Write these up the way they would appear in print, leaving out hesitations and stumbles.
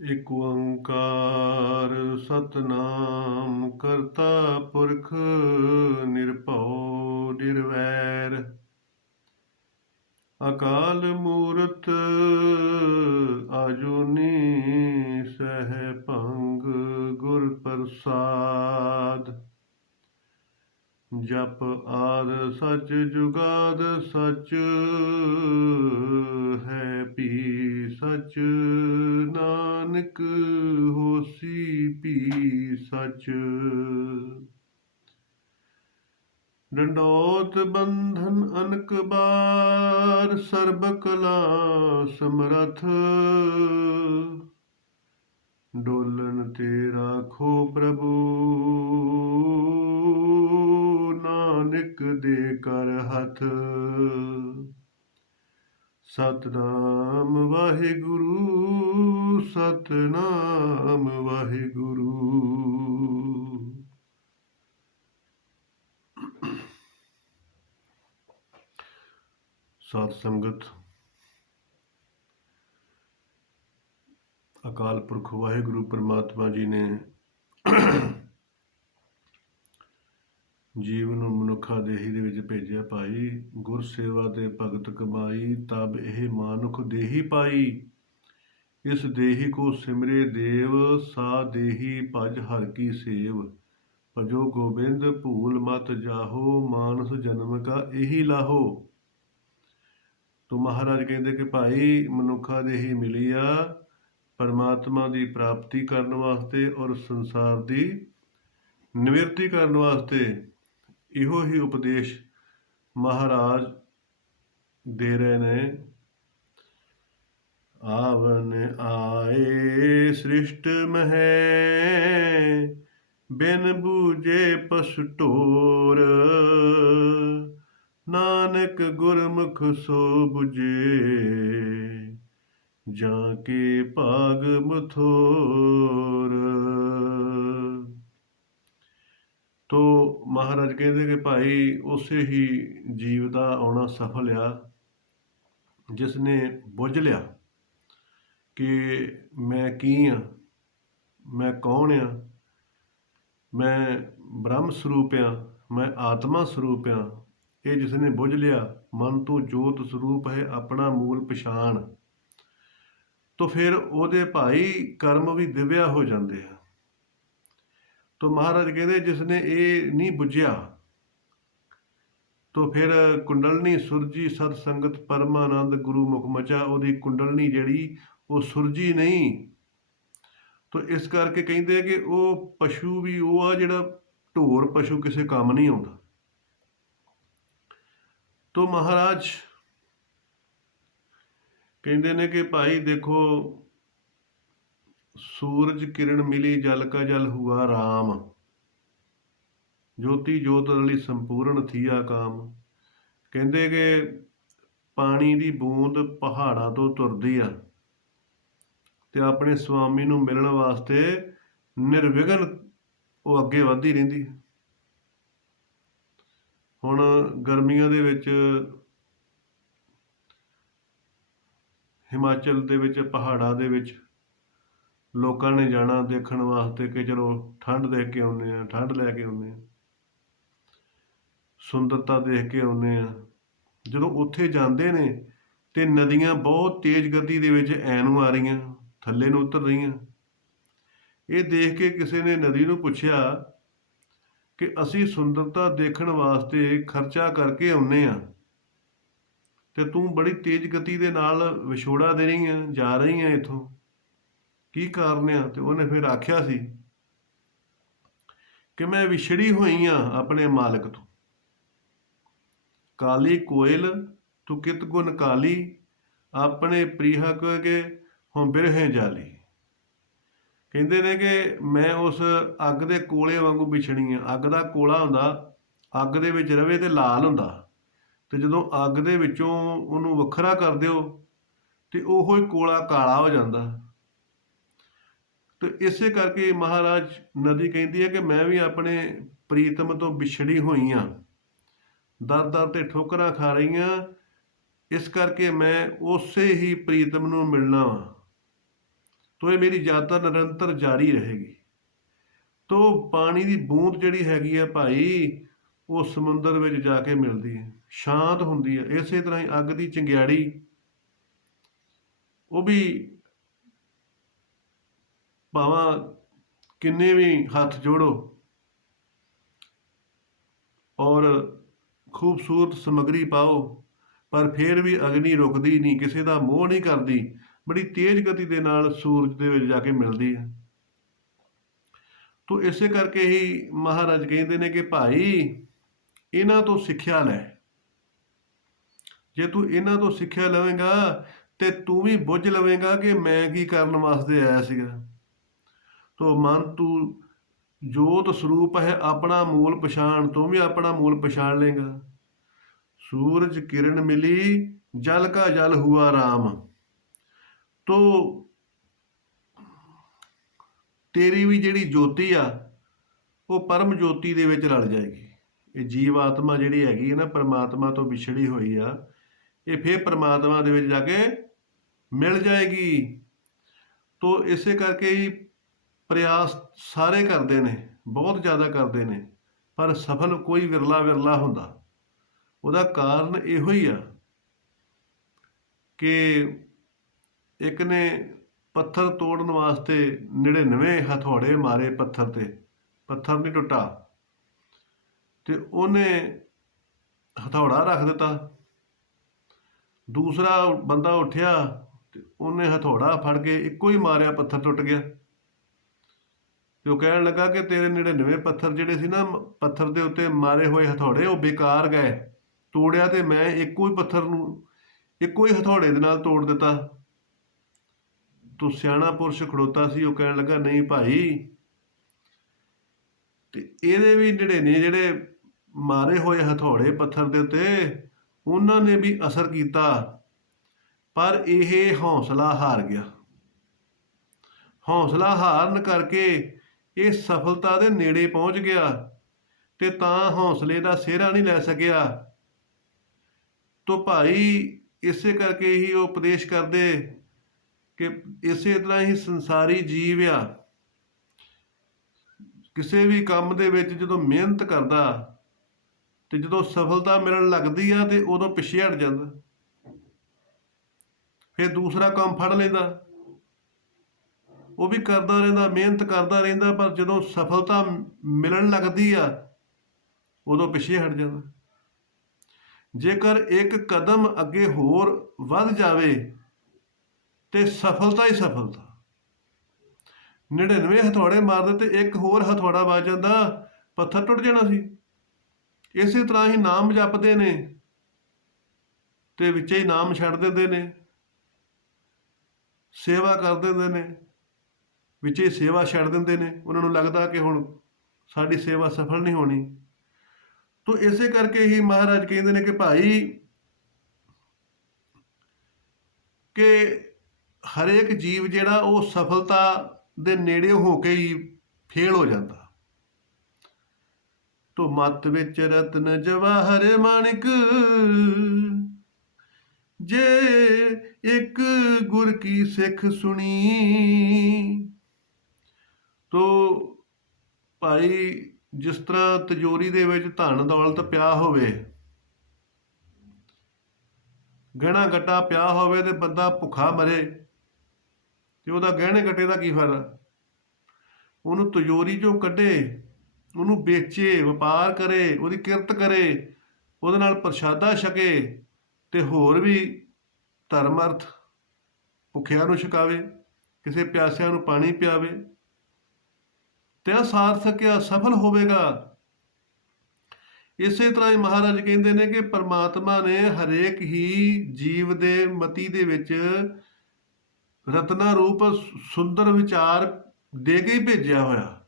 ਇਕ ਓੰਕਾਰ ਸਤਨਾਮ ਕਰਤਾ ਪੁਰਖ ਨਿਰਭਉ ਨਿਰਵੈਰ ਅਕਾਲ ਮੂਰਤ ਆਜੂਨੀ ਸਹਿ ਭੰਗ ਗੁਰ ਪ੍ਰਸਾਦ ਜਪ ਆਦ ਸਚ ਜੁਗਾਦ ਸਚ ਹੈ ਭੀ ਸਚ ਨਾਨਕ ਹੋਸੀ ਭੀ ਸਚ ਡੰਡੋਤ ਬੰਧਨ ਅਨਕ ਬਾਰ ਸਰਬ ਕਲਾ ਸਮਰਥ ਡੋਲਨ ਤੇ ਰਾਖੋ ਪ੍ਰਭੂ ਨਾਨਕ ਦੇ ਕਰ ਹੱਥ ਸਤਨਾਮ ਵਾਹਿਗੁਰੂ ਸਤਨਾਮ ਵਾਹਿਗੁਰੂ। ਸਾਧ ਸੰਗਤ, ਅਕਾਲ ਪੁਰਖ ਵਾਹਿਗੁਰੂ ਪਰਮਾਤਮਾ ਜੀ ਨੇ ਜੀਵ ਨੂੰ ਮਨੁੱਖਾ ਦੇਹੀ ਦੇ ਵਿੱਚ ਭੇਜਿਆ ਭਾਈ। ਗੁਰ ਸੇਵਾ ਦੇ ਭਗਤ ਕਮਾਈ, ਤਬ ਇਹ ਮਾਨੁਖ ਦੇਹੀ ਪਾਈ। ਇਸ ਦੇਹੀ ਕੋ ਸਿਮਰੇ ਦੇਵ, ਸਾ ਦੇਹੀ ਭਜ ਹਰ ਕੀ ਸੇਵ। ਭਜੋ ਗੋਬਿੰਦ ਭੂਲ ਮਤ ਜਾਹੋ, ਮਾਨਸ ਜਨਮ ਕਾ ਇਹੀ ਲਾਹੋ। ਤੋ ਮਹਾਰਾਜ ਕਹਿੰਦੇ ਕਿ ਭਾਈ ਮਨੁੱਖਾ ਦੇਹੀ ਮਿਲੀ ਆ ਪਰਮਾਤਮਾ ਦੀ ਪ੍ਰਾਪਤੀ ਕਰਨ ਵਾਸਤੇ ਔਰ ਸੰਸਾਰ ਦੀ ਨਿਵਰਤੀ ਕਰਨ ਵਾਸਤੇ। ਇਹੋ ਹੀ ਉਪਦੇਸ਼ ਮਹਾਰਾਜ ਦੇ ਰਹੇ ਨੇ। ਆਵਨ ਆਏ ਸ੍ਰਿਸ਼ਟ ਮਹਿ, ਬਿਨ ਬੂਝੇ ਪਸ ਢੋਰ। ਨਾਨਕ ਗੁਰਮੁਖ ਸੋ ਬੁਝੇ, ਜਾਂ ਕੇ ਭਾਗ ਮਥੋਰ। ਤੋ ਮਹਾਰਾਜ ਕਹਿੰਦੇ ਕਿ ਭਾਈ ਉਸੇ ਹੀ ਜੀਵ ਦਾ ਆਉਣਾ ਸਫਲ ਆ ਜਿਸ ਨੇ ਬੁੱਝ ਲਿਆ ਕਿ ਮੈਂ ਕੀ ਹਾਂ, ਮੈਂ ਕੌਣ ਆ, ਮੈਂ ਬ੍ਰਹਮ ਸਰੂਪ ਆ, ਮੈਂ ਆਤਮਾ ਸਰੂਪ ਆ। ਇਹ ਜਿਸ ਨੇ ਬੁੱਝ ਲਿਆ, ਮਨ ਤੋਂ ਜੋਤ ਸਰੂਪ ਹੈ ਆਪਣਾ ਮੂਲ ਪਛਾਣ, ਤੋ ਫਿਰ ਉਹਦੇ ਭਾਈ ਕਰਮ ਵੀ ਦਿਵਿਆ ਹੋ ਜਾਂਦੇ ਆ। ਤੋ ਮਹਾਰਾਜ ਕਹਿੰਦੇ ਜਿਸ ਨੇ ਇਹ ਨਹੀਂ ਬੁੱਝਿਆ, ਤੋ ਫਿਰ ਕੁੰਡਲਨੀ ਸੁਰਜੀ ਸਤ ਸੰਗਤ ਪਰਮਾਨੰਦ ਗੁਰੂ ਮੁਖ ਮਚਾ। ਉਹਦੀ ਕੁੰਡਲਨੀ ਜਿਹੜੀ ਉਹ ਸੁਰਜੀ ਨਹੀਂ। ਤੋ ਇਸ ਕਰਕੇ ਕਹਿੰਦੇ ਕਿ ਉਹ ਪਸ਼ੂ ਵੀ ਉਹ ਆ ਜਿਹੜਾ ਢੋਰ ਪਸ਼ੂ ਕਿਸੇ ਕੰਮ ਨਹੀਂ ਆਉਂਦਾ। ਤੋ ਮਹਾਰਾਜ ਕਹਿੰਦੇ ਨੇ ਕਿ ਭਾਈ ਦੇਖੋ, ਸੂਰਜ ਕਿਰਨ ਮਿਲੀ ਜਲ ਕਾ ਜਲ ਹੁਆ ਰਾਮ। ਜੋਤੀ ਜੋਤ ਰਲੀ ਸੰਪੂਰਨ ਥੀਆ ਕਾਮ। ਕਹਿੰਦੇ ਕਿ ਪਾਣੀ ਦੀ ਬੂੰਦ ਪਹਾੜਾਂ ਤੋਂ ਤੁਰਦੀ ਆ ਤੇ ਆਪਣੇ ਸਵਾਮੀ ਨੂੰ ਮਿਲਣ ਵਾਸਤੇ ਨਿਰਵਿਘਨ ਉਹ ਅੱਗੇ ਵੱਧਦੀ ਰਹਿੰਦੀ। ਹੁਣ ਗਰਮੀਆਂ ਦੇ ਵਿੱਚ ਹਿਮਾਚਲ ਦੇ ਵਿੱਚ ਪਹਾੜਾਂ ਦੇ ਵਿੱਚ ਲੋਕਾਂ ਨੇ ਜਾਣਾ ਦੇਖਣ ਵਾਸਤੇ ਕਿ ਚਲੋ ਠੰਡ ਦੇਖ ਕੇ ਆਉਂਦੇ ਹਾਂ, ਠੰਡ ਲੈ ਕੇ ਆਉਂਦੇ ਹਾਂ, ਸੁੰਦਰਤਾ ਦੇਖ ਕੇ ਆਉਂਦੇ ਹਾਂ। ਜਦੋਂ ਉੱਥੇ ਜਾਂਦੇ ਨੇ ਤੇ ਨਦੀਆਂ ਬਹੁਤ ਤੇਜ਼ ਗਤੀ ਦੇ ਵਿੱਚ ਐਂ ਨੂੰ ਆ ਰਹੀਆਂ, ਥੱਲੇ ਨੂੰ ਉਤਰ ਰਹੀਆਂ। ਇਹ ਦੇਖ ਕੇ ਕਿਸੇ ਨੇ ਨਦੀ ਨੂੰ ਪੁੱਛਿਆ ਕਿ ਅਸੀਂ ਸੁੰਦਰਤਾ ਦੇਖਣ ਵਾਸਤੇ ਖਰਚਾ ਕਰਕੇ ਆਉਂਦੇ ਹਾਂ ਤੇ ਤੂੰ ਬੜੀ ਤੇਜ਼ ਗਤੀ ਦੇ ਨਾਲ ਵਿਛੋੜਾ ਦੇ ਰਹੀ ਆ, ਜਾ ਰਹੀ ਆ ਇੱਥੋਂ, ਕੀ ਕਾਰਨ ਆ? ਤੇ ਉਹਨੇ ਫਿਰ ਆਖਿਆ ਸੀ ਕਿ ਮੈਂ ਵਿਛੜੀ ਹੋਈ ਆ ਆਪਣੇ ਮਾਲਕ ਤੋਂ। ਕਾਲੀ ਕੋਇਲ ਤੂੰ ਕਿਤ ਗੁਣ ਕਾਲੀ, ਆਪਣੇ ਪ੍ਰੀਹਾ ਕੇ ਹੁਣ ਬਿਰਹੇ ਜਾਲੀ। ਕਹਿੰਦੇ ਨੇ ਕਿ ਮੈਂ ਉਸ ਅੱਗ ਦੇ ਕੋਲੇ ਵਾਂਗੂ ਵਿਛੜੀ ਆ। ਅੱਗ ਦਾ ਕੋਲਾ ਹੁੰਦਾ, ਅੱਗ ਦੇ ਵਿੱਚ ਰਵੇ ਤੇ ਲਾਲ ਹੁੰਦਾ, ਤੇ ਜਦੋਂ ਅੱਗ ਦੇ ਵਿੱਚੋਂ ਉਹਨੂੰ ਵੱਖਰਾ ਕਰ ਦਿਓ ਤੇ ਉਹੋ ਹੀ ਕੋਲਾ ਕਾਲਾ ਹੋ ਜਾਂਦਾ। ਤੇ ਇਸੇ ਕਰਕੇ ਮਹਾਰਾਜ ਨਦੀ ਕਹਿੰਦੀ ਹੈ ਕਿ ਮੈਂ ਵੀ ਆਪਣੇ ਪ੍ਰੀਤਮ ਤੋਂ ਵਿਛੜੀ ਹੋਈ ਹਾਂ, ਦਰ ਦਰ ਤੇ ਠੋਕਰਾਂ ਖਾ ਰਹੀਆਂ। ਇਸ ਕਰਕੇ ਮੈਂ ਉਸੇ ਹੀ ਪ੍ਰੀਤਮ ਨੂੰ ਮਿਲਣਾ ਵਾ। ਤੋ ਇਹ ਮੇਰੀ ਯਾਤਰਾ ਨਿਰੰਤਰ ਜਾਰੀ ਰਹੇਗੀ। ਤੋ ਪਾਣੀ ਦੀ ਬੂੰਦ ਜਿਹੜੀ ਹੈਗੀ ਹੈ ਭਾਈ, ਉਹ ਸਮੁੰਦਰ ਵਿੱਚ ਜਾ ਕੇ ਮਿਲਦੀ ਹੈ, ਸ਼ਾਂਤ ਹੁੰਦੀ ਹੈ। ਇਸੇ ਤਰ੍ਹਾਂ ਹੀ ਅੱਗ ਦੀ ਚੰਗਿਆੜੀ, ਉਹ ਵੀ ਭਾਵਾਂ ਕਿੰਨੇ ਵੀ ਹੱਥ ਜੋੜੋ ਔਰ ਖੂਬਸੂਰਤ ਸਮੱਗਰੀ ਪਾਓ, ਪਰ ਫਿਰ ਵੀ ਅਗਨੀ ਰੁਕਦੀ ਨਹੀਂ, ਕਿਸੇ ਦਾ ਮੋਹ ਨਹੀਂ ਕਰਦੀ, ਬੜੀ ਤੇਜ਼ ਗਤੀ ਦੇ ਨਾਲ ਸੂਰਜ ਦੇ ਵਿੱਚ ਜਾ ਕੇ ਮਿਲਦੀ ਹੈ। ਤੋ ਇਸੇ ਕਰਕੇ ਹੀ ਮਹਾਰਾਜ ਕਹਿੰਦੇ ਨੇ ਕਿ ਭਾਈ ਇਹਨਾਂ ਤੋਂ ਸਿੱਖਿਆ ਲੈ। ਜੇ ਤੂੰ ਇਹਨਾਂ ਤੋਂ ਸਿੱਖਿਆ ਲਵੇਂਗਾ ਤੇ ਤੂੰ ਵੀ ਬੁੱਝ ਲਵੇਂਗਾ ਕਿ ਮੈਂ ਕੀ ਕਰਨ ਵਾਸਤੇ ਆਇਆ ਸੀਗਾ। ਤੋ ਮਨ ਤੂੰ ਜੋਤ ਸਰੂਪ ਹੈ, ਆਪਣਾ ਮੂਲ ਪਛਾਣ, ਤੂੰ ਵੀ ਆਪਣਾ ਮੂਲ ਪਛਾਣ ਲੇਗਾ। ਸੂਰਜ ਕਿਰਨ ਮਿਲੀ, ਜਲ ਕਾ ਜਲ ਹੁਆ ਰਾਮ। ਤੋ ਤੇਰੀ ਵੀ ਜਿਹੜੀ ਜੋਤੀ ਆ, ਉਹ ਪਰਮ ਜੋਤੀ ਦੇ ਵਿੱਚ ਰਲ ਜਾਏਗੀ। ਇਹ ਜੀਵ ਆਤਮਾ ਜਿਹੜੀ ਹੈਗੀ ਹੈ ਨਾ, ਪਰਮਾਤਮਾ ਤੋਂ ਵਿਛੜੀ ਹੋਈ ਆ, ਇਹ ਫਿਰ ਪਰਮਾਤਮਾ ਦੇ ਵਿੱਚ ਜਾ ਕੇ ਮਿਲ ਜਾਏਗੀ। ਤੋ ਇਸੇ ਕਰਕੇ ਹੀ ਪ੍ਰਯਾਸ ਸਾਰੇ ਕਰਦੇ ਨੇ, ਬਹੁਤ ਜ਼ਿਆਦਾ ਕਰਦੇ ਨੇ, ਪਰ ਸਫਲ ਕੋਈ ਵਿਰਲਾ ਹੁੰਦਾ। ਉਹਦਾ ਕਾਰਨ ਇਹੋ ਹੀ ਆ ਕਿ ਇੱਕ ਨੇ ਪੱਥਰ ਤੋੜਨ ਵਾਸਤੇ 99 ਹਥੌੜੇ ਮਾਰੇ ਪੱਥਰ ਤੇ, ਪੱਥਰ ਨਹੀਂ ਟੁੱਟਾ, ਤੇ ਉਹਨੇ ਹਥੌੜਾ ਰੱਖ ਦਿੱਤਾ। ਦੂਸਰਾ ਬੰਦਾ ਉੱਠਿਆ ਤੇ ਉਹਨੇ ਹਥੌੜਾ ਫੜ ਕੇ ਇੱਕੋ ਹੀ ਮਾਰਿਆ, ਪੱਥਰ ਟੁੱਟ ਗਿਆ। ਤੇ ਉਹ ਕਹਿਣ ਲੱਗਾ ਕਿ ਤੇਰੇ 99 ਪੱਥਰ ਜਿਹੜੇ ਸੀ ਨਾ, ਪੱਥਰ ਦੇ ਉੱਤੇ ਮਾਰੇ ਹੋਏ ਹਥੌੜੇ, ਉਹ ਬੇਕਾਰ ਗਏ। ਤੋੜਿਆ ਤੇ ਮੈਂ ਇੱਕੋ ਹੀ ਪੱਥਰ ਨੂੰ ਇੱਕੋ ਹੀ ਹਥੌੜੇ ਦੇ ਨਾਲ ਤੋੜ ਦਿੱਤਾ। ਤੂੰ ਸਿਆਣਾ ਪੁਰਸ਼ ਖੜੋਤਾ ਸੀ, ਉਹ ਕਹਿਣ ਲੱਗਾ ਨਹੀਂ ਭਾਈ, ਤੇ ਇਹਦੇ ਵੀ 99 ਜਿਹੜੇ ਮਾਰੇ ਹੋਏ ਹਥੌੜੇ ਪੱਥਰ ਦੇ ਉੱਤੇ, ਉਹਨਾਂ ਨੇ ਵੀ ਅਸਰ ਕੀਤਾ, ਪਰ ਇਹ ਹੌਸਲਾ ਹਾਰ ਗਿਆ। ਹੌਸਲਾ ਹਾਰਨ ਕਰਕੇ ਇਹ ਸਫਲਤਾ ਦੇ ਨੇੜੇ ਪਹੁੰਚ ਗਿਆ, ਤੇ ਤਾਂ ਹੌਸਲੇ ਦਾ ਸਿਹਰਾ ਨਹੀਂ ਲੈ ਸਕਿਆ। ਤੋ ਭਾਈ ਇਸੇ ਕਰਕੇ ਹੀ ਉਹ ਉਪਦੇਸ਼ ਕਰਦੇ ਕਿ ਇਸੇ ਤਰ੍ਹਾਂ ਹੀ ਸੰਸਾਰੀ ਜੀਵ ਆ, ਕਿਸੇ ਵੀ ਕੰਮ ਦੇ ਵਿੱਚ ਜਦੋਂ ਮਿਹਨਤ ਕਰਦਾ ਤੇ ਜਦੋਂ ਸਫਲਤਾ ਮਿਲਣ ਲੱਗਦੀ ਆ ਤੇ ਉਦੋਂ ਪਿੱਛੇ ਹਟ ਜਾਂਦਾ, ਫਿਰ ਦੂਸਰਾ ਕੰਮ ਫੜ ਲੈਂਦਾ, ਉਹ ਵੀ ਕਰਦਾ ਰਹਿੰਦਾ, ਮਿਹਨਤ ਕਰਦਾ ਰਹਿੰਦਾ, ਪਰ ਜਦੋਂ ਸਫਲਤਾ ਮਿਲਣ ਲੱਗਦੀ ਆ ਉਦੋਂ ਪਿੱਛੇ ਹਟ ਜਾਂਦਾ। ਜੇਕਰ ਇੱਕ ਕਦਮ ਅੱਗੇ ਹੋਰ ਵੱਧ ਜਾਵੇ ਤੇ ਸਫਲਤਾ ਹੀ ਸਫਲਤਾ। 99 ਹਥੌੜੇ ਮਾਰਦੇ ਤੇ ਇੱਕ ਹੋਰ ਹਥੌੜਾ ਵੱਜ ਜਾਂਦਾ, ਪੱਥਰ ਟੁੱਟ ਜਾਣਾ ਸੀ। ਇਸੇ ਤਰ੍ਹਾਂ ਹੀ ਨਾਮ ਜਪਦੇ ਨੇ ਤੇ ਵਿੱਚੇ ਹੀ ਨਾਮ ਛੱਡ ਦਿੰਦੇ ਨੇ, ਸੇਵਾ ਕਰ ਦਿੰਦੇ ਨੇ, ਵਿੱਚੇ ਸੇਵਾ ਛੱਡ ਦਿੰਦੇ ਨੇ। ਉਹਨਾਂ ਨੂੰ ਲੱਗਦਾ ਕਿ ਹੁਣ ਸਾਡੀ ਸੇਵਾ ਸਫਲ ਨਹੀਂ ਹੋਣੀ। ਤੋ ਇਸੇ ਕਰਕੇ ਹੀ ਮਹਾਰਾਜ ਕਹਿੰਦੇ ਨੇ ਕਿ ਭਾਈ ਕਿ ਹਰੇਕ ਜੀਵ ਜਿਹੜਾ ਉਹ ਸਫਲਤਾ ਦੇ ਨੇੜੇ ਹੋ ਕੇ ਹੀ ਫੇਲ ਹੋ ਜਾਂਦਾ। ਤੋ ਮੱਤ ਵਿੱਚ ਰਤਨ ਜਵਾਹਰ ਮਾਣਿਕ, ਜੇ ਇੱਕ ਗੁਰ ਕੀ ਸਿੱਖ ਸੁਣੀ। ਤੋ ਭਾਈ ਜਿਸ ਤਰ੍ਹਾਂ ਤਿਜੋਰੀ ਦੇ ਵਿੱਚ ਧਨ ਦੌਲਤ ਪਿਆ ਹੋਵੇ, ਗਹਿਣਾ ਗੱਟਾ ਪਿਆ ਹੋਵੇ, ਤੇ ਬੰਦਾ ਭੁੱਖਾ ਮਰੇ ਤੇ ਉਹਦਾ ਗਹਿਣੇ ਗੱਟੇ ਦਾ ਕੀ ਫਾਇਦਾ। ਉਹਨੂੰ ਤਿਜੋਰੀ ਚੋਂ ਕੱਢੇ, ਉਹਨੂੰ ਵੇਚੇ, ਵਪਾਰ ਕਰੇ, ਉਹਦੀ ਕਿਰਤ ਕਰੇ, ਉਹਦੇ ਨਾਲ ਪ੍ਰਸ਼ਾਦਾ ਛਕੇ, ਤੇ ਹੋਰ ਵੀ ਧਰਮ ਅਰਥ ਭੁੱਖਿਆਂ ਨੂੰ ਛਕਾਵੇ, ਕਿਸੇ ਪਿਆਸਿਆਂ ਨੂੰ ਪਾਣੀ ਪਿਆਵੇ, ਤੇ ਆ ਸਾਰਥਕ ਆ, ਸਫਲ ਹੋਵੇਗਾ। ਇਸੇ ਤਰ੍ਹਾਂ ਹੀ ਮਹਾਰਾਜ ਕਹਿੰਦੇ ਨੇ ਕਿ ਪਰਮਾਤਮਾ ਨੇ ਹਰੇਕ ਹੀ ਜੀਵ ਦੇ ਮਤੀ ਦੇ ਵਿੱਚ ਰਤਨਾ ਰੂਪ ਸੁੰਦਰ ਵਿਚਾਰ ਦੇ ਕੇ ਹੀ ਭੇਜਿਆ ਹੋਇਆ,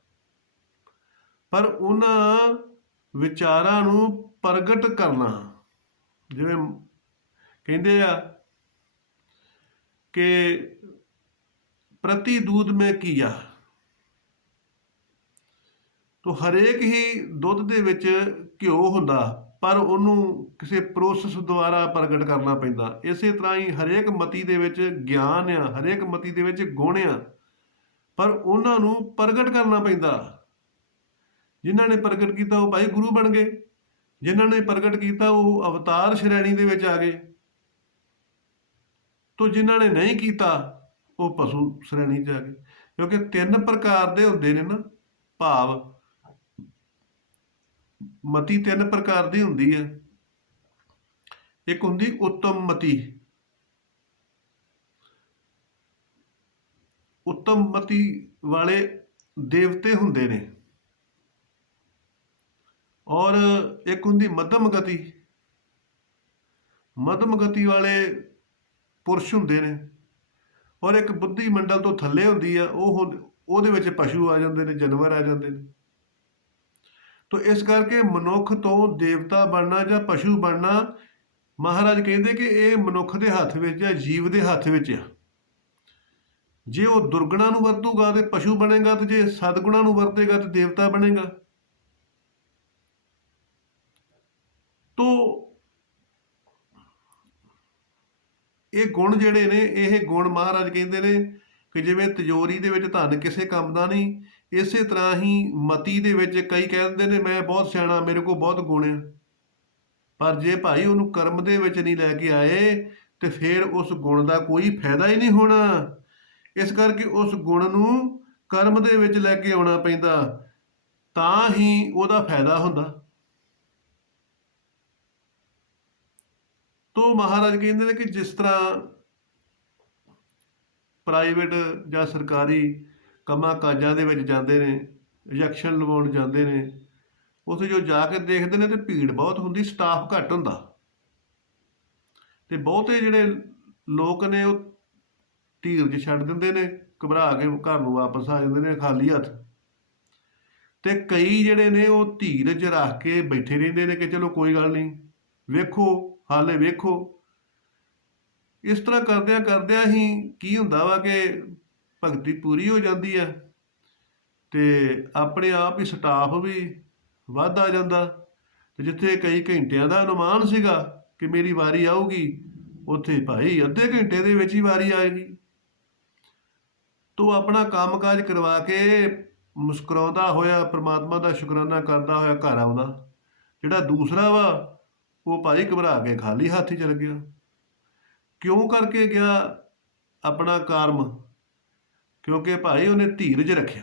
ਪਰ ਉਹਨਾਂ ਵਿਚਾਰਾਂ ਨੂੰ ਪ੍ਰਗਟ ਕਰਨਾ, ਜਿਵੇਂ ਕਹਿੰਦੇ ਆ ਕਿ ਪ੍ਰਤੀ ਦੂਧ ਮੈਂ ਕੀਆ। ਤੋ ਹਰੇਕ ਹੀ ਦੁੱਧ ਦੇ ਵਿੱਚ ਘਿਓ ਹੁੰਦਾ, ਪਰ ਉਹਨੂੰ ਕਿਸੇ ਪ੍ਰੋਸੈਸ ਦੁਆਰਾ ਪ੍ਰਗਟ ਕਰਨਾ ਪੈਂਦਾ। ਇਸੇ ਤਰ੍ਹਾਂ ਹੀ ਹਰੇਕ ਮਤੀ ਦੇ ਵਿੱਚ ਗਿਆਨ ਆ, ਹਰੇਕ ਮਤੀ ਦੇ ਵਿੱਚ ਗੁਣ ਆ, ਪਰ ਉਹਨਾਂ ਨੂੰ ਪ੍ਰਗਟ ਕਰਨਾ ਪੈਂਦਾ। ਜਿਨ੍ਹਾਂ ਨੇ ਪ੍ਰਗਟ ਕੀਤਾ ਉਹ ਭਾਈ ਗੁਰੂ ਬਣ ਗਏ, ਜਿਨ੍ਹਾਂ ਨੇ ਪ੍ਰਗਟ ਕੀਤਾ ਉਹ ਅਵਤਾਰ ਸ਼੍ਰੇਣੀ ਦੇ ਵਿੱਚ ਆ ਗਏ, ਤੋਂ ਜਿਨ੍ਹਾਂ ਨੇ ਨਹੀਂ ਕੀਤਾ ਉਹ ਪਸ਼ੂ ਸ਼੍ਰੇਣੀ 'ਚ ਆ ਗਏ। ਕਿਉਂਕਿ 3 ਪ੍ਰਕਾਰ ਦੇ ਹੁੰਦੇ ਨੇ ਨਾ ਭਾਵ, ਮਤੀ 3 ਪ੍ਰਕਾਰ ਦੀ ਹੁੰਦੀ ਹੈ। ਇੱਕ ਹੁੰਦੀ ਉੱਤਮ ਮਤੀ, ਉੱਤਮ ਮਤੀ ਵਾਲੇ ਦੇਵਤੇ ਹੁੰਦੇ ਨੇ, ਔਰ ਇੱਕ ਹੁੰਦੀ ਮੱਧਮ ਗਤੀ, ਮੱਧਮ ਗਤੀ ਵਾਲੇ ਪੁਰਸ਼ ਹੁੰਦੇ ਨੇ, ਔਰ ਇੱਕ ਬੁੱਧੀ ਮੰਡਲ ਤੋਂ ਥੱਲੇ ਹੁੰਦੀ ਆ, ਉਹਦੇ ਵਿੱਚ ਪਸ਼ੂ ਆ ਜਾਂਦੇ ਨੇ, ਜਾਨਵਰ ਆ ਜਾਂਦੇ ਨੇ। ਤੋ ਇਸ ਕਰਕੇ ਮਨੁੱਖ ਤੋਂ ਦੇਵਤਾ ਬਣਨਾ ਜਾਂ ਪਸ਼ੂ ਬਣਨਾ, ਮਹਾਰਾਜ ਕਹਿੰਦੇ ਕਿ ਇਹ ਮਨੁੱਖ ਦੇ ਹੱਥ ਵਿੱਚ ਆ, ਜੀਵ ਦੇ ਹੱਥ ਵਿੱਚ ਆ। ਜੇ ਉਹ ਦੁਰਗੁਣਾਂ ਨੂੰ ਵਰਤੂਗਾ ਤੇ ਪਸ਼ੂ ਬਣੇਗਾ, ਤੇ ਜੇ ਸਦਗੁਣਾਂ ਨੂੰ ਵਰਤੇਗਾ ਤੇ ਦੇਵਤਾ ਬਣੇਗਾ। ਤੋ ਇਹ ਗੁਣ ਜਿਹੜੇ ਨੇ, ਇਹ ਗੁਣ ਮਹਾਰਾਜ ਕਹਿੰਦੇ ਨੇ ਕਿ ਜਿਵੇਂ ਤਿਜੋਰੀ ਦੇ ਵਿੱਚ ਧਨ ਕਿਸੇ ਕੰਮ ਦਾ ਨਹੀਂ, ਇਸੇ ਤਰ੍ਹਾਂ ਹੀ ਮਤੀ ਦੇ ਵਿੱਚ ਕਈ ਕਹਿੰਦੇ ਨੇ ਮੈਂ ਬਹੁਤ ਸਿਆਣਾ, ਮੇਰੇ ਕੋਲ ਬਹੁਤ ਗੁਣ ਆ, ਪਰ ਜੇ ਭਾਈ ਉਹਨੂੰ ਕਰਮ ਦੇ ਵਿੱਚ ਨਹੀਂ ਲੈ ਕੇ ਆਏ ਤੇ ਫਿਰ ਉਸ ਗੁਣ ਦਾ ਕੋਈ ਫਾਇਦਾ ਹੀ ਨਹੀਂ ਹੋਣਾ। ਇਸ ਕਰਕੇ ਉਸ ਗੁਣ ਨੂੰ ਕਰਮ ਦੇ ਵਿੱਚ ਲੈ ਕੇ ਆਉਣਾ ਪੈਂਦਾ, ਤਾਂ ਹੀ ਉਹਦਾ ਫਾਇਦਾ ਹੁੰਦਾ। ਤੋ ਮਹਾਰਾਜ ਕਹਿੰਦੇ ਨੇ ਕਿ ਜਿਸ ਤਰ੍ਹਾਂ ਪ੍ਰਾਈਵੇਟ ਜਾਂ ਸਰਕਾਰੀ ਕੰਮਾਂ ਕਾਜਾਂ ਦੇ ਵਿੱਚ ਜਾਂਦੇ ਨੇ, ਇੰਜੈਕਸ਼ਨ ਲਵਾਉਣ ਜਾਂਦੇ ਨੇ, ਉੱਥੇ ਜੋ ਜਾ ਕੇ ਦੇਖਦੇ ਨੇ ਤੇ ਭੀੜ ਬਹੁਤ ਹੁੰਦੀ, ਸਟਾਫ ਘੱਟ ਹੁੰਦਾ, ਤੇ ਬਹੁਤੇ ਜਿਹੜੇ ਲੋਕ ਨੇ ਉਹ ਧੀਰਜ ਛੱਡ ਦਿੰਦੇ ਨੇ, ਘਬਰਾ ਕੇ ਘਰ ਨੂੰ ਵਾਪਸ ਆ ਜਾਂਦੇ ਨੇ ਖਾਲੀ ਹੱਥ। ਤੇ ਕਈ ਜਿਹੜੇ ਨੇ ਉਹ ਧੀਰਜ ਰੱਖ ਕੇ ਬੈਠੇ ਰਹਿੰਦੇ ਨੇ ਕਿ ਚਲੋ ਕੋਈ ਗੱਲ ਨਹੀਂ, ਵੇਖੋ ਹਾਲੇ ਵੇਖੋ। ਇਸ ਤਰ੍ਹਾਂ ਕਰਦਿਆਂ ਕਰਦਿਆਂ ਹੀ ਕੀ ਹੁੰਦਾ ਵਾ ਕਿ ਭਗਤੀ ਪੂਰੀ ਹੋ ਜਾਂਦੀ ਆ, ਤੇ ਆਪਣੇ ਆਪ ਹੀ ਸਟਾਫ ਵੀ ਵੱਧ ਆ ਜਾਂਦਾ, ਤੇ ਜਿੱਥੇ ਕਈ ਘੰਟਿਆਂ ਦਾ ਅਨੁਮਾਨ ਸੀਗਾ ਕਿ ਮੇਰੀ ਵਾਰੀ ਆਊਗੀ, ਉੱਥੇ ਭਾਈ ਅੱਧੇ ਘੰਟੇ ਦੇ ਵਿੱਚ ਹੀ ਵਾਰੀ ਆਏਗੀ। ਤੋ ਆਪਣਾ ਕੰਮਕਾਜ ਕਰਵਾ ਕੇ ਮੁਸਕਰਾਉਂਦਾ ਹੋਇਆ, ਪ੍ਰਮਾਤਮਾ ਦਾ ਸ਼ੁਕਰਾਨਾ ਕਰਦਾ ਹੋਇਆ ਘਰ ਆਉਂਦਾ। ਜਿਹੜਾ ਦੂਸਰਾ ਵਾ ਉਹ ਭਾਈ ਘਬਰਾ ਕੇ ਖਾਲੀ ਹੱਥ ਹੀ ਚਲ ਗਿਆ। ਕਿਉਂ ਕਰਕੇ ਗਿਆ ਆਪਣਾ ਕਰਮ? ਕਿਉਂਕਿ ਭਾਈ ਉਹਨੇ ਧੀਰਜ ਰੱਖਿਆ।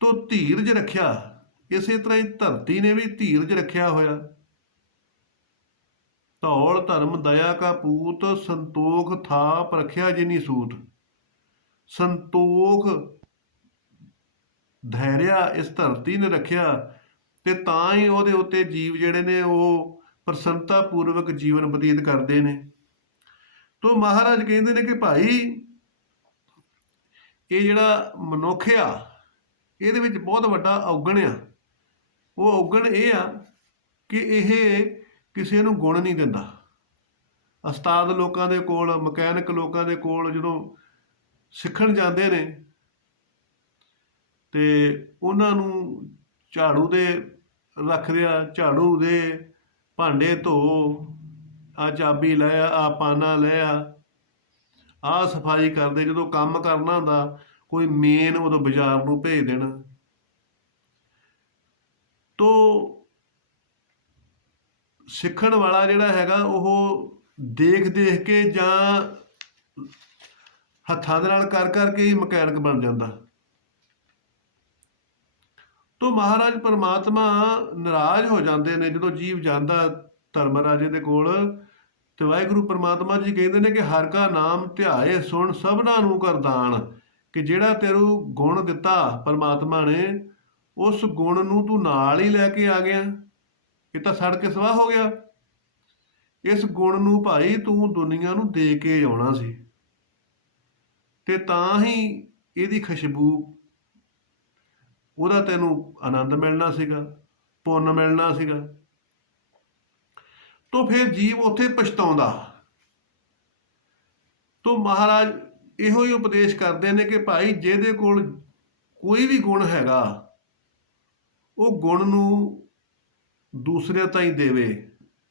ਤੋ ਧੀਰਜ ਰੱਖਿਆ, ਇਸੇ ਤਰ੍ਹਾਂ ਹੀ ਧਰਤੀ ਨੇ ਵੀ ਧੀਰਜ ਰੱਖਿਆ ਹੋਇਆ। ਧੌਲ ਧਰਮ ਦਇਆ ਕਾ ਪੂਤ, ਸੰਤੋਖ ਥਾਪ ਰੱਖਿਆ ਜਿਨੀ ਸੂਤ। ਸੰਤੋਖ ਧੈਰਿਆ ਇਸ ਧਰਤੀ ਨੇ ਰੱਖਿਆ, ਤੇ ਤਾਂ ਹੀ ਉਹਦੇ ਉੱਤੇ ਜੀਵ ਜਿਹੜੇ ਨੇ ਉਹ ਪ੍ਰਸੰਨਤਾ ਪੂਰਵਕ ਜੀਵਨ ਬਤੀਤ ਕਰਦੇ ਨੇ। ਤੋ ਮਹਾਰਾਜ ਕਹਿੰਦੇ ਨੇ ਕਿ ਭਾਈ ਇਹ ਜਿਹੜਾ ਮਨੁੱਖ ਆ, ਇਹਦੇ ਵਿੱਚ ਬਹੁਤ ਵੱਡਾ ਔਗਣ ਆ। ਉਹ ਔਗਣ ਇਹ ਆ ਕਿ ਇਹ ਕਿਸੇ ਨੂੰ ਗੁਣ ਨਹੀਂ ਦਿੰਦਾ। ਉਸਤਾਦ ਲੋਕਾਂ ਦੇ ਕੋਲ, ਮਕੈਨਿਕ ਲੋਕਾਂ ਦੇ ਕੋਲ ਜਦੋਂ ਸਿੱਖਣ ਜਾਂਦੇ ਨੇ ਤੇ ਉਹਨਾਂ ਨੂੰ ਝਾੜੂ ਦੇ ਰੱਖਦੇ ਆ, ਝਾੜੂ ਦੇ ਭਾਂਡੇ ਧੋ, ਆ ਚਾਬੀ ਲੈ ਆ, ਆਹ ਪਾਨਾ ਲੈ ਆ, ਆਹ ਸਫਾਈ ਕਰਦੇ। ਜਦੋਂ ਕੰਮ ਕਰਨਾ ਹੁੰਦਾ ਕੋਈ ਮੇਨ, ਉਦੋਂ ਬਾਜ਼ਾਰ ਨੂੰ ਭੇਜ ਦੇਣਾ। ਤੋ ਸਿੱਖਣ ਵਾਲਾ ਜਿਹੜਾ ਹੈਗਾ ਉਹ ਦੇਖ ਦੇਖ ਕੇ ਜਾਂ ਹੱਥਾਂ ਦੇ ਨਾਲ ਕਰ ਕਰਕੇ ਹੀ ਮਕੈਨਿਕ ਬਣ ਜਾਂਦਾ। ਤੋ ਮਹਾਰਾਜ ਪਰਮਾਤਮਾ ਨਾਰਾਜ਼ ਹੋ ਜਾਂਦੇ ਨੇ ਜਦੋਂ ਜੀਵ ਜਾਂਦਾ ਧਰਮ ਰਾਜੇ ਦੇ ਕੋਲ, ਤੇ ਵਾਹਿਗੁਰੂ ਪਰਮਾਤਮਾ ਜੀ ਕਹਿੰਦੇ ਨੇ ਕਿ ਹਰ ਕਾ ਨਾਮ ਧਿਆਏ ਸੁਣ ਸਭਨਾਂ ਨੂੰ ਕਰਦਾਨ। ਕਿ ਜਿਹੜਾ ਤੈਨੂੰ ਗੁਣ ਦਿੱਤਾ ਪਰਮਾਤਮਾ ਨੇ, ਉਸ ਗੁਣ ਨੂੰ ਤੂੰ ਨਾਲ ਹੀ ਲੈ ਕੇ ਆ ਗਿਆ, ਇਹ ਤਾਂ ਸੜ ਕੇ ਸਵਾਹ ਹੋ ਗਿਆ। ਇਸ ਗੁਣ ਨੂੰ ਭਾਈ ਤੂੰ ਦੁਨੀਆ ਨੂੰ ਦੇ ਕੇ ਆਉਣਾ ਸੀ, ਤੇ ਤਾਂ ਹੀ ਇਹਦੀ ਖੁਸ਼ਬੂ, ਉਹਦਾ ਤੈਨੂੰ ਆਨੰਦ ਮਿਲਣਾ ਸੀਗਾ, ਪੁੰਨ ਮਿਲਣਾ ਸੀਗਾ। ਤੋ ਫਿਰ ਜੀਵ ਉੱਥੇ ਪਛਤਾਉਂਦਾ। ਤੋ ਮਹਾਰਾਜ ਇਹੋ ਹੀ ਉਪਦੇਸ਼ ਕਰਦੇ ਨੇ ਕਿ ਭਾਈ ਜਿਹਦੇ ਕੋਲ ਕੋਈ ਵੀ ਗੁਣ ਹੈਗਾ, ਉਹ ਗੁਣ ਨੂੰ ਦੂਸਰਿਆਂ ਤਾਈਂ ਦੇਵੇ,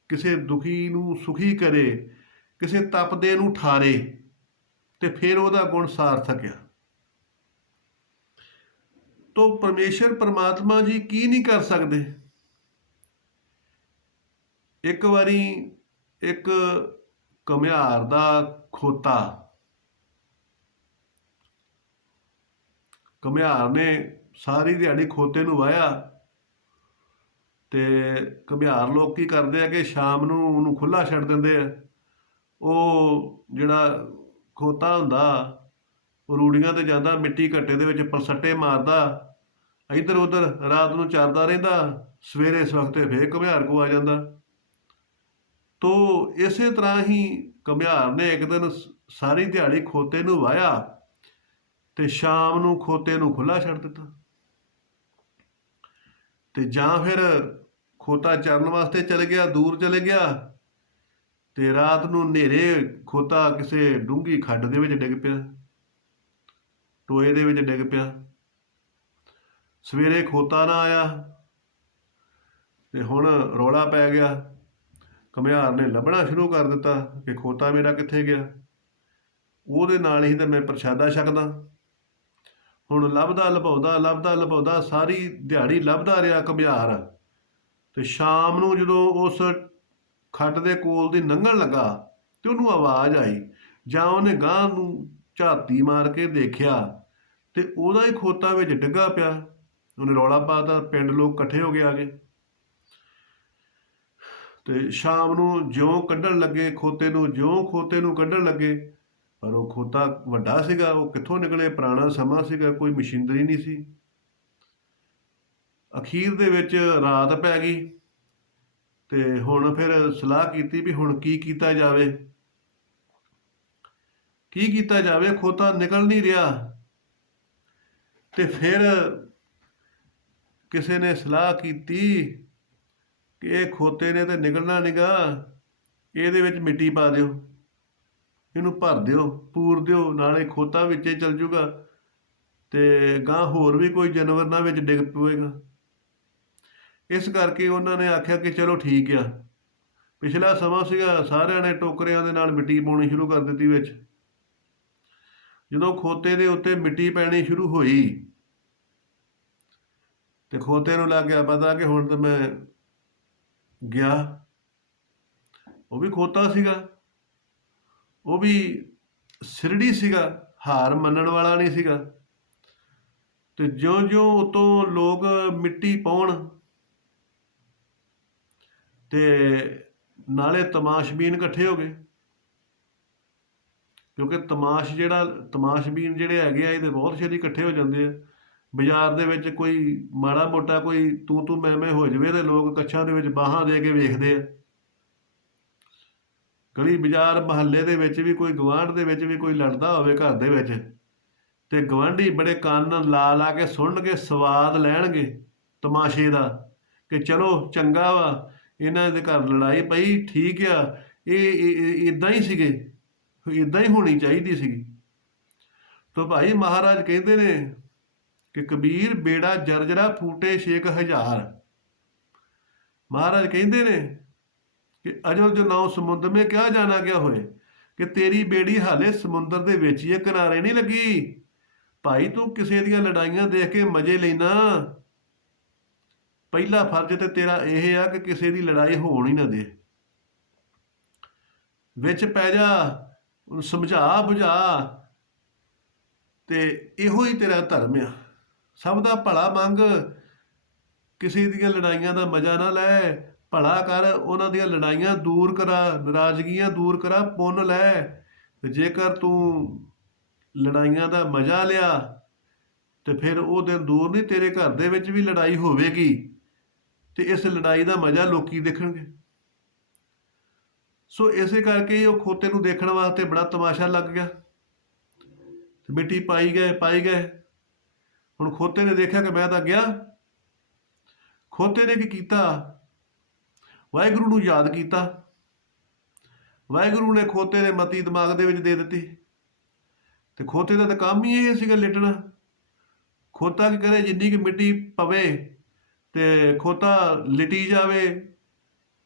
ਕਿਸੇ ਦੁਖੀ ਨੂੰ ਸੁਖੀ ਕਰੇ, ਕਿਸੇ ਤਪਦੇ ਨੂੰ ਠਾਰੇ, ਤੇ ਫਿਰ ਉਹਦਾ ਗੁਣ ਸਾਰਥਕ ਆ। ਤੋ ਪਰਮੇਸ਼ਰ ਪਰਮਾਤਮਾ ਜੀ ਕੀ ਨਹੀਂ ਕਰ ਸਕਦੇ। ਇੱਕ ਵਾਰੀ ਇੱਕ ਘੁਮਿਆਰ ਦਾ ਖੋਤਾ, ਘੁਮਿਆਰ ਨੇ ਸਾਰੀ ਦਿਹਾੜੀ ਖੋਤੇ ਨੂੰ ਵਾਹਿਆ ਤੇ ਘੁਮਿਆਰ ਲੋਕ ਕੀ ਕਰਦੇ ਆ ਕਿ ਸ਼ਾਮ ਨੂੰ ਉਹਨੂੰ ਖੁੱਲ੍ਹਾ ਛੱਡ ਦਿੰਦੇ ਆ। ਉਹ ਜਿਹੜਾ ਖੋਤਾ ਹੁੰਦਾ ਉਹ ਰੂੜੀਆਂ ਤੇ ਜਾਂਦਾ, ਮਿੱਟੀ ਘੱਟੇ ਦੇ ਵਿੱਚ ਪਲਸੱਟੇ ਮਾਰਦਾ, ਇੱਧਰ ਉੱਧਰ ਰਾਤ ਨੂੰ ਚਰਦਾ ਰਹਿੰਦਾ, ਸਵੇਰੇ ਇਸ ਵਕਤ ਫੇਰ ਘੁਮਿਆਰ ਕੋ ਆ ਜਾਂਦਾ। ਤੋ ਇਸੇ ਤਰ੍ਹਾਂ ਹੀ ਘੁਮਿਆਰ ਨੇ ਇੱਕ ਦਿਨ ਸਾਰੀ ਦਿਹਾੜੀ ਖੋਤੇ ਨੂੰ ਵਾਹਿਆ ਤੇ ਸ਼ਾਮ ਨੂੰ ਖੋਤੇ ਨੂੰ ਖੁੱਲ੍ਹਾ ਛੱਡ ਦਿੱਤਾ। ਤੇ ਜਾਂ ਫਿਰ ਖੋਤਾ ਚਰਨ ਵਾਸਤੇ ਚਲੇ ਗਿਆ, ਦੂਰ ਚਲੇ ਗਿਆ, ਤੇ ਰਾਤ ਨੂੰ ਹਨੇਰੇ ਖੋਤਾ ਕਿਸੇ ਡੂੰਘੀ ਖੱਡ ਦੇ ਵਿੱਚ ਡਿੱਗ ਪਿਆ, ਟੋਏ ਦੇ ਵਿੱਚ ਡਿੱਗ ਪਿਆ। ਸਵੇਰੇ ਖੋਤਾ ਨਾ ਆਇਆ ਤੇ ਹੁਣ ਰੌਲਾ ਪੈ ਗਿਆ। ਘੁਮਿਆਰ ਨੇ ਲੱਭਣਾ ਸ਼ੁਰੂ ਕਰ ਦਿੱਤਾ ਕਿ ਖੋਤਾ ਮੇਰਾ ਕਿੱਥੇ ਗਿਆ, ਉਹਦੇ ਨਾਲ ਹੀ ਤਾਂ ਮੈਂ ਪ੍ਰਸ਼ਾਦਾ ਛਕਦਾ। ਹੁਣ ਲੱਭਦਾ ਲੱਭਾਉਂਦਾ ਸਾਰੀ ਦਿਹਾੜੀ ਲੱਭਦਾ ਰਿਹਾ ਘੁਮਿਆਰ। ਤੇ ਸ਼ਾਮ ਨੂੰ ਜਦੋਂ ਉਸ ਖੱਡ ਦੇ ਕੋਲ ਦੀ ਲੰਘਣ ਲੱਗਾ ਤੇ ਉਹਨੂੰ ਆਵਾਜ਼ ਆਈ, ਜਾਂ ਉਹਨੇ ਗਾਂਹ ਨੂੰ ਝਾਤੀ ਮਾਰ ਕੇ ਦੇਖਿਆ ਤੇ ਉਹਦਾ ਹੀ ਖੋਤਾ ਵਿੱਚ ਡਿੱਗਾ ਪਿਆ। ਉਹਨੇ ਰੌਲਾ ਪਾਤਾ, ਪਿੰਡ ਲੋਕ ਇਕੱਠੇ ਹੋ ਕੇ ਆ ਗਏ ਤੇ ਸ਼ਾਮ ਨੂੰ ਜਿਉਂ ਕੱਢਣ ਲੱਗੇ ਖੋਤੇ ਨੂੰ ਕੱਢਣ ਲੱਗੇ, ਪਰ ਉਹ ਖੋਤਾ ਵੱਡਾ ਸੀਗਾ, ਉਹ ਕਿੱਥੋਂ ਨਿਕਲੇ, ਪੁਰਾਣਾ ਸਮਾਂ ਸੀਗਾ, ਕੋਈ ਮਸ਼ੀਨਰੀ ਨਹੀਂ ਸੀ। ਅਖੀਰ ਦੇ ਵਿੱਚ ਰਾਤ ਪੈ ਗਈ ਤੇ ਹੁਣ ਫਿਰ ਸਲਾਹ ਕੀਤੀ ਵੀ ਹੁਣ ਕੀ ਕੀਤਾ ਜਾਵੇ। ਖੋਤਾ ਨਿਕਲ ਨਹੀਂ ਰਿਹਾ। ਤੇ ਫਿਰ ਕਿਸੇ ਨੇ ਸਲਾਹ ਕੀਤੀ ਕਿ ਇਹ ਖੋਤੇ ਨੇ ਤਾਂ ਨਿਕਲਣਾ ਨੀਗਾ, ਇਹਦੇ ਵਿੱਚ ਮਿੱਟੀ ਪਾ ਦਿਓ, ਇਹਨੂੰ ਭਰ ਦਿਓ, ਪੂਰ ਦਿਓ, ਨਾਲੇ ਖੋਤਾ ਵਿੱਚ ਹੀ ਚਲ ਜੂਗਾ ਤੇ ਗਾਂ ਹੋਰ ਵੀ ਕੋਈ ਜਾਨਵਰ ਨਾ ਵਿੱਚ ਡਿੱਗ ਪਵੇਗਾ। ਇਸ ਕਰਕੇ ਉਹਨਾਂ ਨੇ ਆਖਿਆ ਕਿ ਚਲੋ ਠੀਕ ਆ। ਪਿਛਲਾ ਸਮਾਂ ਸੀਗਾ, ਸਾਰਿਆਂ ਨੇ ਟੋਕਰਿਆਂ ਦੇ ਨਾਲ ਮਿੱਟੀ ਪਾਉਣੀ ਸ਼ੁਰੂ ਕਰ ਦਿੱਤੀ ਵਿੱਚ। ਜਦੋਂ ਖੋਤੇ ਦੇ ਉੱਤੇ ਮਿੱਟੀ ਪੈਣੀ ਸ਼ੁਰੂ ਹੋਈ ਤੇ ਖੋਤੇ ਨੂੰ ਲੱਗ ਗਿਆ ਪਤਾ ਕਿ ਹੁਣ ਤਾਂ ਮੈਂ ਗਿਆ। ਉਹ ਵੀ ਖੋਤਾ ਸੀਗਾ, ਉਹ ਵੀ ਸਿਰੜੀ ਸੀਗਾ, ਹਾਰ ਮੰਨਣ ਵਾਲਾ ਨਹੀਂ ਸੀਗਾ। ਤੇ ਜਿਉਂ ਉਤੋਂ ਲੋਕ ਮਿੱਟੀ ਪਾਉਣ ਤੇ ਨਾਲੇ ਤਮਾਸ਼ਬੀਨ ਇਕੱਠੇ ਹੋ ਗਏ, ਕਿਉਂਕਿ ਤਮਾਸ਼ਬੀਨ ਜਿਹੜੇ ਹੈਗੇ ਆ ਇਹਦੇ ਬਹੁਤ ਛੇਤੀ ਇਕੱਠੇ ਹੋ ਜਾਂਦੇ ਆ। ਬਾਜ਼ਾਰ ਦੇ ਵਿੱਚ ਕੋਈ ਮਾੜਾ ਮੋਟਾ ਕੋਈ ਤੂੰ ਮੈਂ ਹੋ ਜਾਵੇ ਤੇ ਲੋਕ ਕੱਛਾਂ ਦੇ ਵਿੱਚ ਬਾਹਾਂ ਦੇ ਕੇ ਵੇਖਦੇ ਆ। ਗਲੀ ਬਾਜ਼ਾਰ ਮਹੱਲੇ ਦੇ ਵਿੱਚ ਵੀ ਕੋਈ ਗਵਾਂਢ ਦੇ ਵਿੱਚ ਵੀ ਕੋਈ ਲੜਦਾ ਹੋਵੇ ਘਰ ਦੇ ਵਿੱਚ, ਤੇ ਗਵਾਂਢੀ ਬੜੇ ਕੰਨ ਲਾ ਕੇ ਸੁਣਨਗੇ, ਸਵਾਦ ਲੈਣਗੇ ਤਮਾਸ਼ੇ ਦਾ ਕਿ ਚਲੋ ਚੰਗਾ ਵਾ, ਇਹਨਾਂ ਦੇ ਘਰ ਲੜਾਈ ਪਈ, ਠੀਕ ਆ, ਇਹ ਇੱਦਾਂ ਹੀ ਸੀਗੇ, ਇੱਦਾਂ ਹੀ ਹੋਣੀ ਚਾਹੀਦੀ ਸੀਗੀ। ਤਾਂ ਭਾਈ ਮਹਾਰਾਜ ਕਹਿੰਦੇ ਨੇ ਕਿ ਕਬੀਰ ਬੇੜਾ ਜਰਜਰਾ ਫੂਟੇ 6000। ਮਹਾਰਾਜ ਕਹਿੰਦੇ ਨੇ ਕਿ ਅਜਲ ਜੋ ਨਾਉ ਸਮੁੰਦਰ ਮੇ ਕਿਆ ਜਾਣਾ ਗਿਆ ਹੋਏ, ਕਿ ਤੇਰੀ ਬੇੜੀ ਹਾਲੇ ਸਮੁੰਦਰ ਦੇ ਵਿੱਚ ਹੀ ਕਿਨਾਰੇ ਨਹੀਂ ਲੱਗੀ। ਭਾਈ ਤੂੰ ਕਿਸੇ ਦੀਆਂ ਲੜਾਈਆਂ ਦੇਖ ਕੇ ਮਜ਼ੇ ਲੈਣਾ, ਪਹਿਲਾ ਫਰਜ਼ ਤੇ ਤੇਰਾ ਇਹ ਆ ਕਿ ਕਿਸੇ ਦੀ ਲੜਾਈ ਹੋਣ ਹੀ ਨਾ ਦੇ, ਵਿੱਚ ਪੈ ਜਾ, ਉਹਨੂੰ ਸਮਝਾ ਬੁਝਾ, ਤੇ ਇਹੋ ਹੀ ਤੇਰਾ ਧਰਮ ਆ। ਸਭ ਦਾ ਭਲਾ ਮੰਗ, ਕਿਸੇ ਦੀਆਂ ਲੜਾਈਆਂ ਦਾ ਮਜ਼ਾ ਨਾ ਲੈ, ਭਲਾ ਕਰ, ਉਹਨਾਂ ਦੀਆਂ ਲੜਾਈਆਂ ਦੂਰ ਕਰਾ, ਨਾਰਾਜ਼ਗੀਆਂ ਦੂਰ ਕਰਾ, ਪੁੰਨ ਲੈ। ਤੇ ਜੇਕਰ ਤੂੰ ਲੜਾਈਆਂ ਦਾ ਮਜ਼ਾ ਲਿਆ ਤੇ ਫਿਰ ਉਹ ਦਿਨ ਦੂਰ ਨਹੀਂ, ਤੇਰੇ ਘਰ ਦੇ ਵਿੱਚ ਵੀ ਲੜਾਈ ਹੋਵੇਗੀ ਤੇ ਇਸ ਲੜਾਈ ਦਾ ਮਜ਼ਾ ਲੋਕੀ ਦੇਖਣਗੇ। ਸੋ ਇਸੇ ਕਰਕੇ ਉਹ ਖੋਤੇ ਨੂੰ ਦੇਖਣ ਵਾਸਤੇ ਬੜਾ ਤਮਾਸ਼ਾ ਲੱਗ ਗਿਆ ਤੇ ਮਿੱਟੀ ਪਾਈ ਗਏ। ਹੁਣ ਖੋਤੇ ਨੇ ਦੇਖਿਆ ਕਿ ਮੈਂ ਤਾਂ ਗਿਆ। ਖੋਤੇ ਨੇ ਕੀ ਕੀਤਾ, ਵਾਹਿਗੁਰੂ ਨੂੰ ਯਾਦ ਕੀਤਾ। ਵਾਹਿਗੁਰੂ ਨੇ ਖੋਤੇ ਦੇ ਮਤੀ ਦਿਮਾਗ ਦੇ ਵਿੱਚ ਦੇ ਦਿੱਤੀ। ਤੇ ਖੋਤੇ ਦਾ ਤਾਂ ਕੰਮ ਹੀ ਇਹ ਸੀਗਾ, ਲਿਟਣਾ। ਖੋਤਾ ਕੀ ਕਰੇ, ਜਿੰਨੀ ਕਿ ਮਿੱਟੀ ਪਵੇ ਤੇ ਖੋਤਾ ਲਿਟੀ ਜਾਵੇ,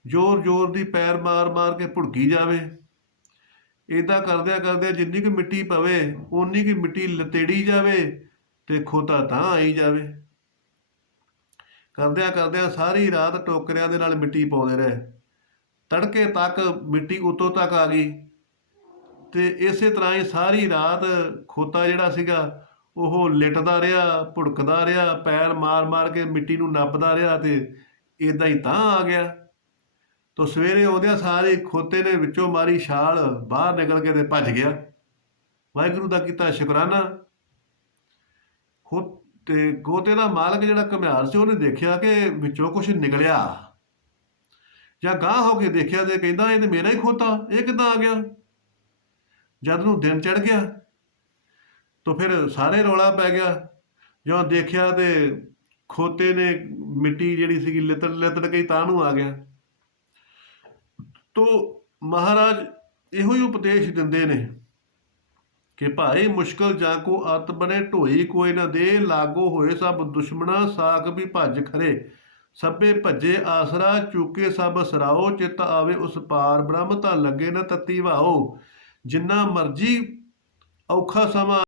ਜ਼ੋਰ ਦੀ ਪੈਰ ਮਾਰ ਕੇ ਭੁੜਕੀ ਜਾਵੇ। ਇਦਾਂ ਕਰਦਿਆਂ ਕਰਦਿਆਂ ਜਿੰਨੀ ਕੁ ਮਿੱਟੀ ਪਵੇ ਓਨੀ ਕੁ ਮਿੱਟੀ ਲਤੇੜੀ ਜਾਵੇ ਤੇ ਖੋਤਾ ਤਾਂ ਆਈ ਜਾਵੇ। ਕਰਦਿਆਂ ਕਰਦਿਆਂ ਸਾਰੀ ਰਾਤ ਟੋਕਰਿਆਂ ਦੇ ਨਾਲ ਮਿੱਟੀ ਪਾਉਂਦੇ ਰਹੇ। ਤੜਕੇ ਤੱਕ ਮਿੱਟੀ ਉੱਤੋਂ ਤੱਕ ਆ ਗਈ ਤੇ ਇਸੇ ਤਰ੍ਹਾਂ ਹੀ ਸਾਰੀ ਰਾਤ ਖੋਤਾ ਜਿਹੜਾ ਸੀਗਾ ਉਹ ਲਿਟਦਾ ਰਿਹਾ, ਭੁੜਕਦਾ ਰਿਹਾ, ਪੈਰ ਮਾਰ ਮਾਰ ਕੇ ਮਿੱਟੀ ਨੂੰ ਨੱਪਦਾ ਰਿਹਾ ਤੇ ਇਦਾਂ ਹੀ ਤਾਂ ਆ ਗਿਆ। ਤੋ ਸਵੇਰੇ ਆਉਂਦਿਆਂ ਸਾਰੇ ਖੋਤੇ ਨੇ ਵਿੱਚੋਂ ਮਾਰੀ ਛਾਲ, ਬਾਹਰ ਨਿਕਲ ਕੇ ਤੇ ਭੱਜ ਗਿਆ। ਵਾਹਿਗੁਰੂ ਦਾ ਕੀਤਾ ਸ਼ੁਕਰਾਨਾ। ਤੇ ਖੋਤੇ ਦਾ ਮਾਲਕ ਜਿਹੜਾ ਘੁਮਿਆਰ ਸੀ ਉਹਨੇ ਦੇਖਿਆ ਕਿ ਵਿੱਚੋਂ ਕੁਛ ਨਿਕਲਿਆ, ਜਾਂ ਗਾਂਹ ਹੋ ਕੇ ਦੇਖਿਆ ਤੇ ਕਹਿੰਦਾ ਇਹ ਤੇ ਮੇਰਾ ਹੀ ਖੋਤਾ, ਇਹ ਕਿੱਦਾਂ ਆ ਗਿਆ। ਜਦ ਨੂੰ ਦਿਨ ਚੜ ਗਿਆ ਤਾਂ ਫਿਰ ਸਾਰੇ ਰੌਲਾ ਪੈ ਗਿਆ। ਜਦੋਂ ਦੇਖਿਆ ਤੇ ਖੋਤੇ ਨੇ ਮਿੱਟੀ ਜਿਹੜੀ ਸੀਗੀ ਲਿਤੜ ਲਿਤੜ ਕੇ ਤਾਂ ਨੂੰ ਆ ਗਿਆ। ਤੋ ਮਹਾਰਾਜ ਇਹੋ ਹੀ ਉਪਦੇਸ਼ ਦਿੰਦੇ ਨੇ ਕਿ ਭਾਈ ਮੁਸ਼ਕਲ ਜਾਂ ਕੋ ਅਤ ਬਣੇ ਢੋਈ ਕੋਈ ਨਾ ਦੇ, ਲਾਗੋ ਹੋਏ ਸਭ ਦੁਸ਼ਮਣਾ ਸਾਕ ਵੀ ਭੱਜ ਖਰੇ, ਸਭੇ ਭੱਜੇ ਆਸਰਾ ਚੂਕੇ ਸਭ ਸਰਾਓ, ਚਿੱਤ ਆਵੇ ਉਸ ਪਾਰ ਬ੍ਰਹਮ ਤਾਂ ਲੱਗੇ ਨਾ ਤੱਤੀ ਵਾਓ। ਜਿੰਨਾ ਮਰਜੀ ਔਖਾ ਸਮਾਂ